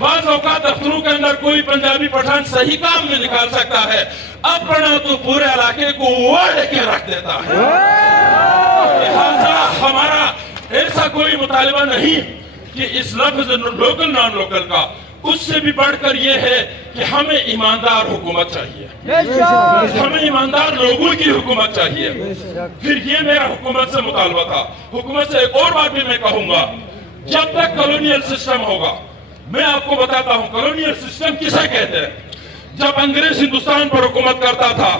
بعض औकात दफ्तरों के अंदर कोई पंजाबी पठान सही काम में निकाल सकता है, अपना तो पूरे इलाके को उड़ के रख देता है। लिहाजा हमारा ऐसा कोई मुतालिबा नहीं कि इस लफ्ज लोकल नॉन लोकल का, उससे भी बढ़कर ये है कि हमें ईमानदार हुकूमत चाहिए, हमें ईमानदार लोगों की हुकूमत चाहिए। फिर ये मेरा हुकूमत से मुतालबा था। हुकूमत से एक और बात भी मैं कहूंगा, जब तक कॉलोनियल सिस्टम होगा, मैं आपको बताता हूं कॉलोनियल सिस्टम किसे कहते हैं। जब अंग्रेज हिंदुस्तान पर हुकूमत करता था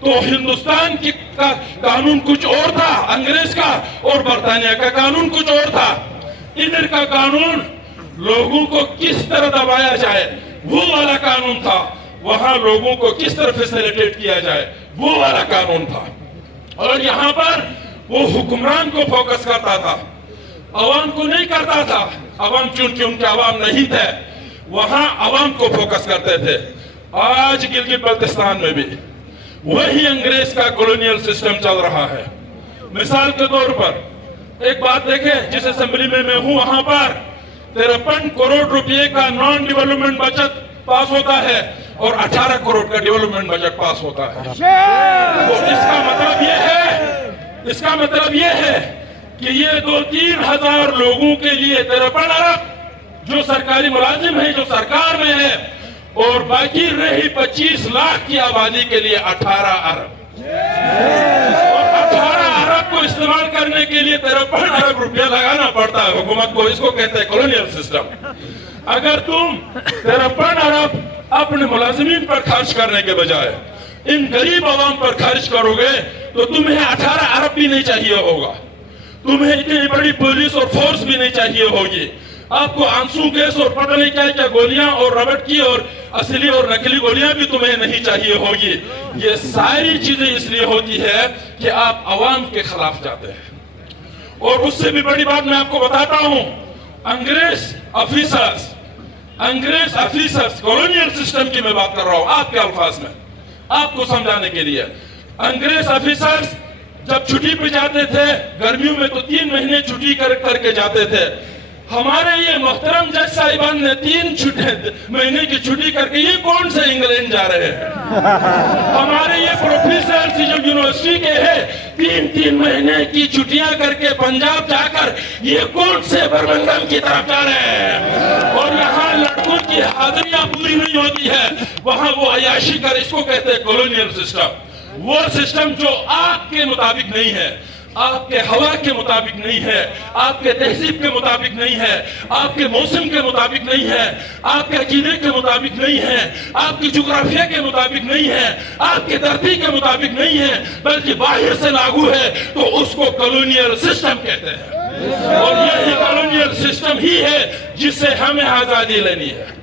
तो हिंदुस्तान की कानून कुछ और था, अंग्रेज का, और बरतानिया का कानून कुछ और था। इधर का कानून लोगों को किस तरह दबाया जाए वो वाला कानून था, वहां लोगों को किस तरह फैसिलिटेट किया जाए वो वाला कानून था। और यहाँ पर वो हुक्मरान को फोकस करता था, अवाम को नहीं करता था। अवाम चूंकि उनके अवाम नहीं थे, वहां अवाम को फोकस करते थे। आज गिलगित बल्तिस्तान में भी वही अंग्रेज का कॉलोनियल सिस्टम चल रहा है। मिसाल के तौर पर एक बात देखें, जिस असेंबली में मैं हूं वहां पर 53 करोड़ रुपए का नॉन डेवलपमेंट बजट पास होता है और 18 करोड़ का डेवलपमेंट बजट पास होता है। तो इसका मतलब ये है कि ये 2-3 हजार लोगों के लिए 53 अरब जो सरकारी मुलाजिम है, जो सरकार में है, और बाकी रही 25 लाख की आबादी के लिए 18 अरब। और 18 अरब को इस्तेमाल करने के लिए 53 अरब रुपया लगाना पड़ता है हुकूमत को। इसको कहते हैं कॉलोनियल सिस्टम। अगर तुम 53 अरब अपने मुलाजिमीन पर खर्च करने के बजाय इन गरीब आवाम पर खर्च करोगे तो तुम्हें 18 अरब भी नहीं चाहिए होगा, तुम्हें इतनी बड़ी पुलिस और फोर्स भी नहीं चाहिए होगी, आपको आंसू गैस और पता नहीं क्या क्या गोलियां और रबड़ की और असली और नकली गोलियां भी तुम्हें नहीं चाहिए होगी। ये सारी चीजें इसलिए होती है कि आप अवाम के खिलाफ जाते हैं। और उससे भी बड़ी बात मैं आपको बताता हूं, अंग्रेज ऑफिसर्स कॉलोनियल सिस्टम की मैं बात कर रहा हूं आपके अल्फाज में, आपको समझाने के लिए। अंग्रेज ऑफिसर्स जब छुट्टी पे जाते थे गर्मियों में तो 3 महीने छुट्टी करके जाते थे। हमारे ये मोहतरम जज साहिबान ने 3 महीने की छुट्टी करके ये कौन से इंग्लैंड जा रहे हैं? हमारे ये प्रोफेसर जो यूनिवर्सिटी के हैं 3-3 महीने की छुट्टियां करके पंजाब जाकर ये कौन से बर्मिंघम की तरफ जा रहे हैं? और यहाँ लड़कों की हाजिरियां पूरी नहीं होती है, वहां वो अयाशी कर, इसको कहते हैं कॉलोनियल सिस्टम। वो सिस्टम जो आपके मुताबिक नहीं है, आपके हवा के मुताबिक नहीं है, आपके तहजीब के मुताबिक नहीं है, आपके मौसम के मुताबिक नहीं है, आपके अकीदे के मुताबिक नहीं है, आपकी जुग्राफिया के मुताबिक नहीं है, आपके धरती के मुताबिक नहीं है, बल्कि बाहर से लागू है, तो उसको कॉलोनियल सिस्टम कहते हैं। और यही कॉलोनियल सिस्टम ही है जिससे हमें आजादी लेनी है,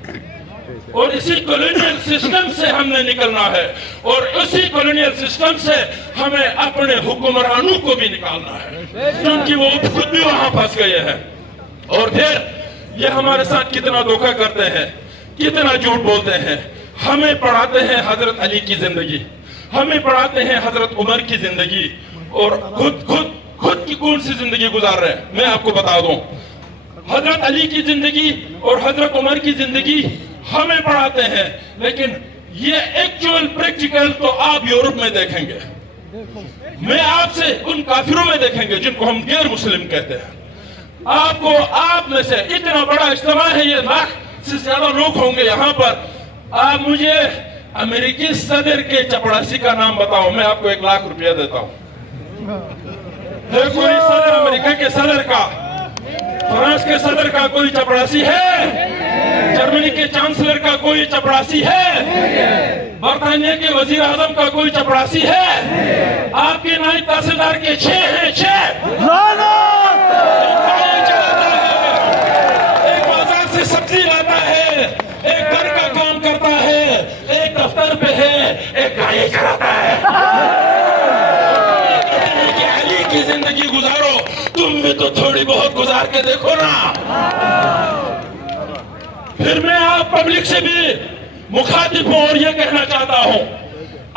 और इसी कॉलोनियल सिस्टम से हमने निकलना है, और उसी कॉलोनियल सिस्टम से हमें अपने हुक्मरानों को भी निकालना है, क्योंकि वो खुद भी वहां फंस गए हैं। और फिर ये हमारे साथ कितना धोखा करते हैं, कितना झूठ बोलते हैं। हमें पढ़ाते हैं हजरत अली की जिंदगी, हमें पढ़ाते हैं हजरत उमर की जिंदगी, और खुद की कौन सी जिंदगी गुजार रहे हैं। मैं आपको बता दूं, हजरत अली की जिंदगी और हजरत उमर की जिंदगी हमें पढ़ाते हैं, लेकिन ये एक्चुअल प्रैक्टिकल तो आप यूरोप में देखेंगे, मैं आपसे उन काफिरों में देखेंगे जिनको हम गैर मुस्लिम कहते हैं। आपको आप में से इतना बड़ा इज्तिमा है, ये लाख से ज्यादा लोग होंगे यहाँ पर, आप मुझे अमेरिकी सदर के चपड़ासी का नाम बताओ, मैं आपको 1 लाख रुपया देता हूँ। कोई सदर, अमेरिका के सदर का, फ्रांस के सदर का कोई चपड़ासी है? जर्मनी के चांसलर का कोई चपड़ासी है? बरतानिया के वजीर आजम का कोई चपड़ासी है? आपके नायब तहसीलदार के 6 हैं, 6। एक बाजार से सब्जी लाता है, एक घर का काम करता है, एक दफ्तर पे है, एक गाड़ी चलाता है। अली की जिंदगी गुजारो, तुम भी तो थोड़ी बहुत गुजार के देखो ना। फिर मैं आप पब्लिक से भी मुखातिब हूं और ये कहना चाहता हूं,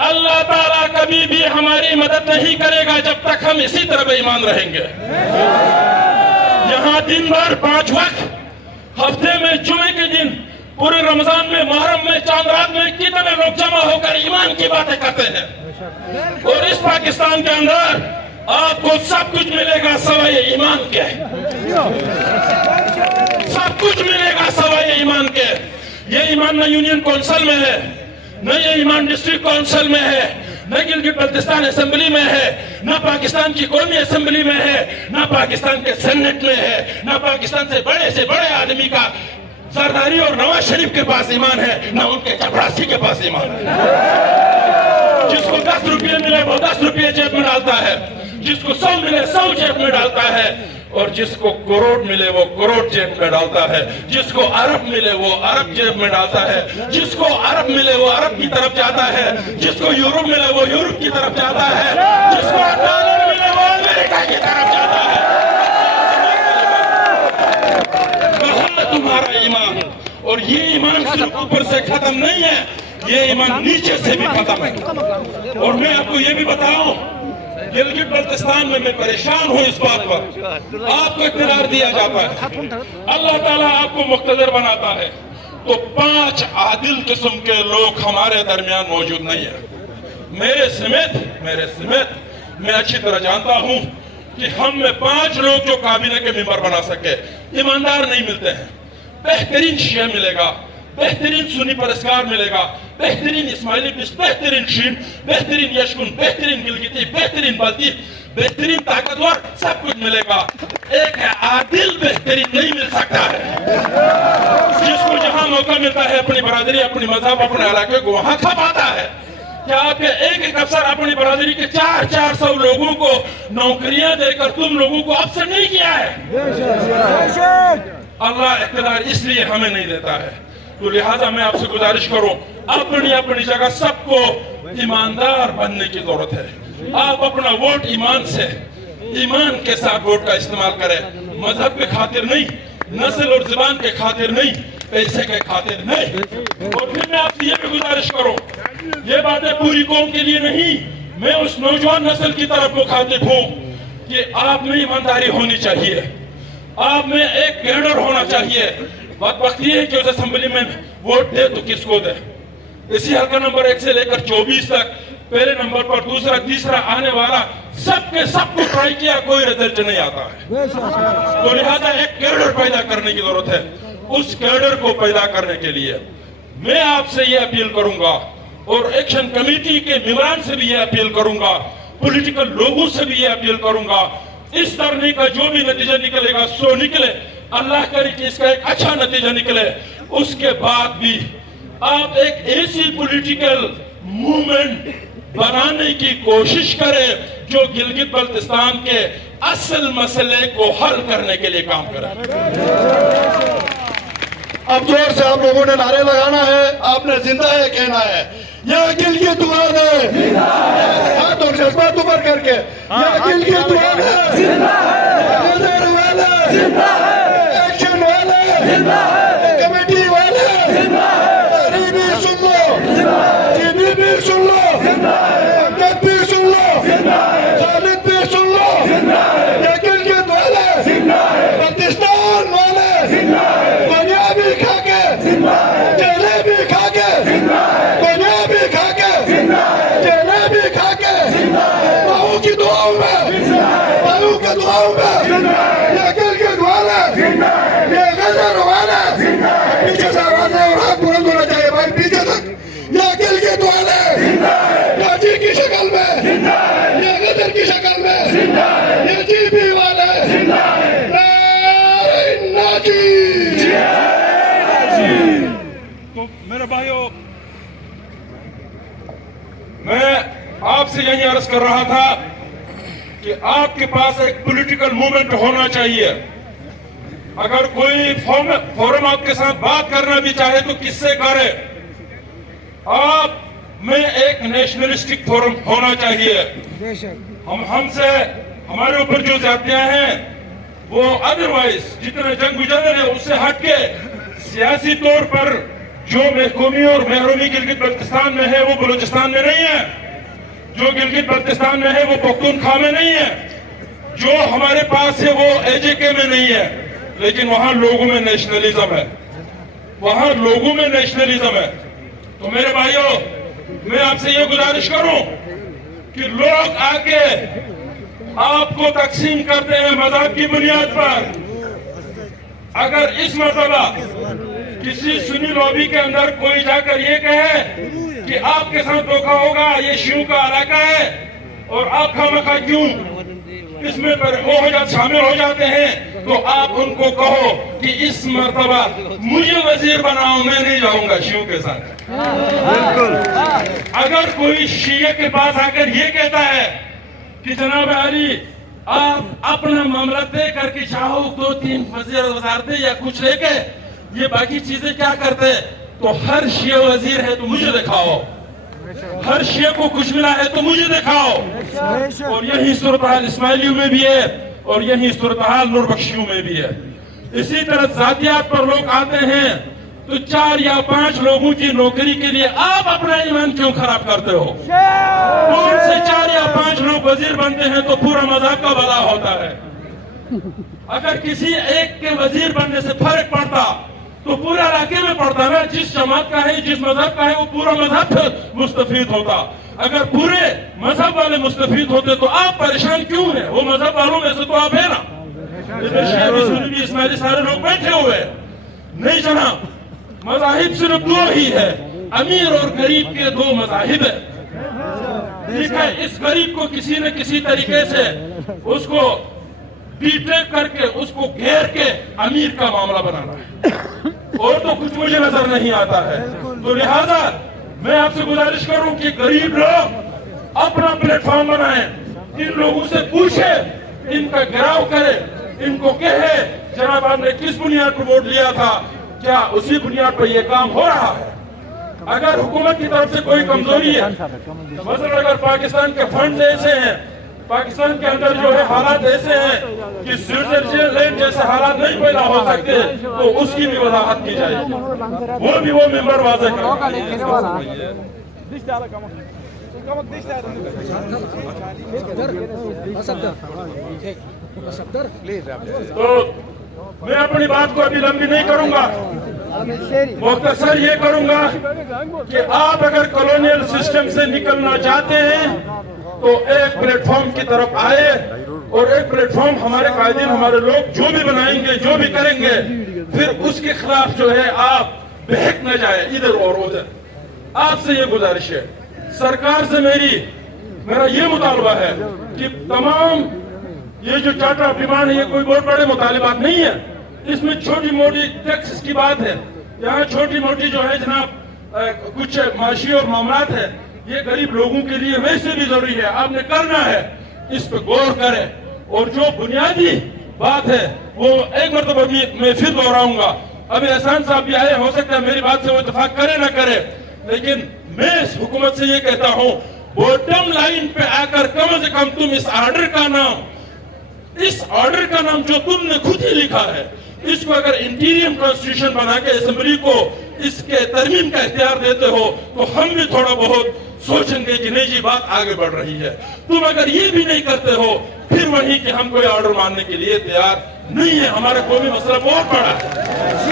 अल्लाह ताला कभी भी हमारी मदद नहीं करेगा जब तक हम इसी तरह बेईमान रहेंगे। यहाँ दिन भर 5 वक्त, हफ्ते में जुमे के दिन पूरे रमजान में, मुहर्रम में, चांद रात में कितने लोग जमा होकर ईमान की बातें करते हैं। और इस पाकिस्तान के अंदर आपको सब कुछ मिलेगा सवाए ईमान के, सब कुछ मिलेगा सवाए ईमान के। ये ईमान न यूनियन काउंसिल में है, न ये ईमान डिस्ट्रिक्ट काउंसिल में है, न गिलगित बल्तिस्तान असेंबली में है, न पाकिस्तान की कौमी असेंबली में है, न पाकिस्तान के सेनेट में है, न पाकिस्तान से बड़े आदमी का सरदारी और नवाज शरीफ के पास ईमान है, न उनके चपरासी के पास ईमान है। जिसको 10 रुपये मिले वो 10 रुपये जेब में डालता है, जिसको 100 मिले 100 जेब में डालता है, और जिसको करोड़ मिले वो करोड़ जेब में डालता है, जिसको अरब मिले वो अरब जेब में डालता है, जिसको अरब मिले वो अरब की तरफ जाता है, जिसको यूरोप मिले वो यूरोप की तरफ जाता है, जिसको डॉलर मिले वो अमेरिका की तरफ जाता है। कहाँ तुम्हारा ईमान? और ये ईमान सिर्फ ऊपर से खत्म नहीं है, ये ईमान नीचे से भी खत्म है। और मैं आपको ये भी बताऊं, गिलगित बल्तिस्तान में मैं परेशान हूं इस बात पर, आपको इख्तियार दिया जाता है, अल्लाह ताला आपको मुख्तदर बनाता है, तो 5 आदिल किस्म के लोग हमारे दरमियान मौजूद नहीं है। मेरे समेत मैं अच्छी तरह जानता हूं कि हम में 5 लोग जो काबीना के मेंबर बना सके, ईमानदार नहीं मिलते हैं। बेहतरीन शिया मिलेगा, बेहतरीन सुन्नी परस्कार मिलेगा, बेहतरीन इस्माइली, बेहतरीन शीन, बेहतरीन यशकुन, बेहतरीन गिलगिती, बेहतरीन बल्ती, बेहतरीन ताकतवर, सब कुछ मिलेगा। एक आदिल बेहतरीन नहीं मिल सकता है, जिसको जहां मौका मिलता है अपनी बरादरी, अपनी मजहब, अपने इलाके को वहां खपाता है। क्या आपके एक अफसर अपनी बरादरी के 400 लोगों को नौकरियां देकर तुम लोगों को अफसर नहीं किया है? अल्लाह इख्तियार इसलिए हमें नहीं देता है। तो लिहाजा मैं आपसे गुजारिश करूं, अपनी अपनी जगह सबको ईमानदार बनने की जरूरत है। आप अपना वोट ईमान के साथ वोट का इस्तेमाल करें, मजहब के खातिर नहीं, नस्ल और जुबान के खातिर नहीं, पैसे के खातिर नहीं। और फिर मैं आपसे ये भी गुजारिश करूं, ये बातें पूरी कौम के लिए नहीं, मैं उस नौजवान नस्ल की तरफ मुखातिब हूं कि आप में ईमानदारी होनी चाहिए, आप में एक कैडर होना चाहिए। बात ये है कि उस असेंबली में वोट दे तो किसको दे। इसी हल्का नंबर 1 से लेकर 24 तक पहले नंबर पर, दूसरा, तीसरा आने वाला सबको ट्राई किया, कोई रिजल्ट नहीं आता है। तो लिहाजा एक कैडर पैदा करने की जरूरत है। उस कैडर को पैदा करने के लिए मैं आपसे ये अपील करूंगा, और एक्शन कमेटी के मेंबरान से भी ये अपील करूंगा, पॉलिटिकल लोगों से भी ये अपील करूंगा, इस धरने का जो भी नतीजा निकलेगा सो निकले, अल्लाह करे कि इसका एक अच्छा नतीजा निकले। उसके बाद भी आप एक ऐसी पॉलिटिकल मूवमेंट बनाने की कोशिश करें जो गिलगित बल्तिस्तान के असल मसले को हल करने के लिए काम करे। अब जोर से आप लोगों ने नारे लगाना है, आपने जिंदा है कहना है, या गिलगित वाले हाथ और जज्बात ऊपर करके, या गिलगित वाले, नजर वाले, एक्शन वाले, कमेटी वाले, भी सुन लो, जीबी भी सुन लो, अब्दत भी सुन लो, खालिद भी सुन लो, या गिलगित वाले, बल्तिस्तान वाले, पंजाबी खा के, जलेबी खा के, पंजाबी खा के, जलेबी खा के, बाहू की दुआओं में, बाहू के दुआओं में, ये गिलगित वाले, ये गजर वाले, पीछे से आवाज है और हाथ बुलंद होना चाहिए भाई पीछे तक, ये गिलगित वाले, गाजी की शक्ल में, ये गजर की शक्ल में, ये जीबी वाले, तो मेरे भाइयों, मैं आपसे यही अर्ज कर रहा था कि आपके पास एक पॉलिटिकल मूवमेंट होना चाहिए। अगर कोई फोरम आपके साथ बात करना भी चाहे तो किससे करे? आप में एक नेशनलिस्टिक फोरम होना चाहिए। हमसे हमारे ऊपर जो ज्यादतियां हैं वो अदरवाइज जितने जंग गुजरे हैं उससे हटके सियासी तौर पर जो महकूमी और महरूमी गिलगित बल्तिस्तान में है वो बलूचिस्तान में नहीं है, जो गिलगित बल्तिस्तान में है वो पख्तूनख्वा में नहीं है, जो हमारे पास है वो एजेके में नहीं है, लेकिन वहां लोगों में नेशनलिज्म है। वहां लोगों में नेशनलिज्म है। तो मेरे भाइयों, मैं आपसे ये गुजारिश करूं कि लोग आके आपको तकसीम करते हैं मजहब की बुनियाद पर। अगर इस मरतबा किसी सुन्नी लॉबी के अंदर कोई जाकर ये कहे कि आपके साथ धोखा होगा, ये शियों का इलाका है और आप खामखा क्यों इसमें शामिल हो जाते हैं, तो आप उनको कहो कि इस मरतबा मुझे वजीर बनाओ, मैं नहीं जाऊंगा शियों के साथ। अगर कोई शिया के पास आकर ये कहता है कि जनाब अली आप अपना मामला तय करके चाहो 2-3 वजारतें या कुछ लेके ये बाकी चीजें क्या करते, तो हर शिया वजीर है तो मुझे दिखाओ, हर शिया को कुछ मिला है तो मुझे दिखाओ। और यही सूरत-ए-हाल इस्माइलियों में भी है और यही सूरत-ए-हाल नूरबख्शियों में भी है। इसी तरह जातियात पर लोग आते हैं तो 4 या 5 लोगों की नौकरी के लिए आप अपना ईमान क्यों खराब करते हो? कौन से 4 या 5 लोग वजीर बनते हैं तो पूरा मजहब का भला होता है? अगर किसी एक के वजीर बनने से फर्क पड़ता तो पूरा इलाके में पड़ता ना, जिस जमात का है, जिस मजहब का है, वो पूरा मजहब मुस्तफीद होता। अगर पूरे मजहब वाले मुस्तफीद होते तो आप परेशान क्यों हैं? वो मजहब वालों में से तो आप है ना, सुन्नी इस्माइली सारे लोग बैठे हुए हैं। नहीं जनाब, मजाहिब सिर्फ 2 ही है, अमीर और गरीब के 2 मजाहिब है। ठीक है, इस गरीब को किसी न किसी तरीके से उसको बीटेक करके उसको घेर के अमीर का मामला बनाना है, और तो कुछ मुझे नजर नहीं आता है। तो लिहाजा मैं आपसे गुजारिश करूं कि गरीब लोग अपना प्लेटफॉर्म बनाएं, इन लोगों से पूछे, इनका घेराव करे, इनको कहे जनाब आपने किस बुनियाद पर वोट लिया था, क्या उसी बुनियाद पर यह काम हो रहा है? अगर हुकूमत की तरफ से कोई कमजोरी है, मतलब अगर पाकिस्तान के फंड ऐसे हैं, पाकिस्तान के अंदर जो है हालात ऐसे हैं कि स्विट्जरलैंड जैसे हालात नहीं पैदा हो सकते, तो उसकी भी वजाहत की जाएगी, वो मेंबर वाजे तो मैं अपनी बात को अभी लंबी नहीं करूंगा, मुख्तसर ये करूंगा कि आप अगर कॉलोनियल सिस्टम से निकलना चाहते हैं तो एक प्लेटफॉर्म की तरफ आए, और एक प्लेटफॉर्म हमारे कायदीन, हमारे लोग जो भी बनाएंगे, जो भी करेंगे, फिर उसके खिलाफ जो है आप बहक न जाए इधर और उधर। आपसे ये गुजारिश है, सरकार से मेरा ये मुतालबा है कि तमाम ये जो चार्टर ऑफ डिमांड है, ये कोई बहुत बड़े मुतालिबात नहीं है, इसमें छोटी मोटी टैक्स की बात है, यहाँ छोटी मोटी जो है जनाब कुछ माशी और मामलात है, ये गरीब लोगों के लिए वैसे भी जरूरी है, आपने करना है, इस पे गौर करें। और जो बुनियादी बात है वो एक मरतबा मैं फिर दोहराऊंगा, अभी एहसान साहब भी आए, हो सकता है मेरी बात से वो इत्तेफाक करे ना करे, लेकिन मैं इस हुकूमत से ये कहता हूं, बॉटम लाइन पे आकर कम से कम तुम इस ऑर्डर का नाम जो तुमने खुद ही लिखा है, इसको अगर इंटीरियम कॉन्स्टिट्यूशन बना के असेंबली को इसके तरमीम का इख्तियार देते हो तो हम भी थोड़ा बहुत सोचेंगे कि नहीं जी बात आगे बढ़ रही है। तुम अगर ये भी नहीं करते हो, फिर वही कि हम कोई ऑर्डर मानने के लिए तैयार नहीं है, हमारा कौमी मसला बहुत बड़ा है।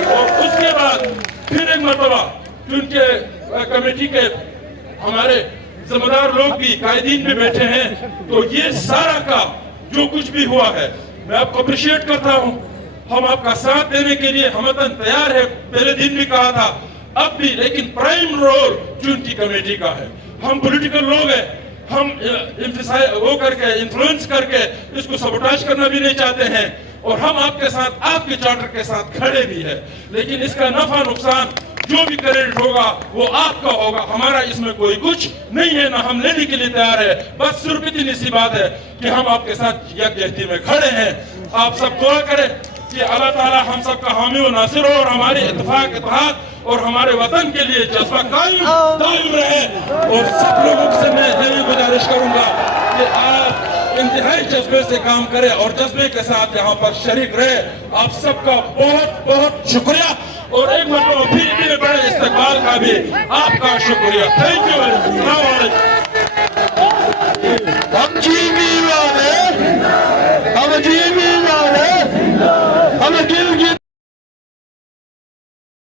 और उसके बाद फिर एक मरतबा चूंकि कमेटी के हमारे जिम्मेदार लोग भी, कायदीन भी बैठे हैं, तो ये सारा काम जो कुछ भी हुआ है मैं आपको अप्रिशिएट करता हूं, हम आपका साथ देने के लिए हमतन तैयार है, पहले दिन भी कहा था, अब भी, लेकिन प्राइम रोल चुनती कमेटी का है। हम पॉलिटिकल लोग हैं, हम वो करके इन्फ्लुएंस करके इसको सबोटाज करना भी नहीं चाहते हैं, और हम आपके साथ, आपके चार्टर के साथ खड़े भी है, लेकिन इसका नफा नुकसान जो भी क्रेडिट होगा वो आपका होगा, हमारा इसमें कोई कुछ नहीं है, ना हम लेने के लिए तैयार है। बस सिर्फ इतनी सी बात है कि हम आपके साथ यकजहती में खड़े हैं। आप सब दुआ करें कि अल्लाह ताला हम सब का हामी व नासिर हो, और हमारे इत्तेफाक और हमारे वतन के लिए जज्बा कायम रहे। और सब लोगों से मैं यही गुजारिश करूंगा कि आप इंतहाई जज्बे से काम करें और जज्बे के साथ यहाँ पर शरीक रहे। आप सबका बहुत बहुत शुक्रिया, और एक मतलब फिर बड़े इस्तकबाल का भी आपका शुक्रिया। Thank you very much.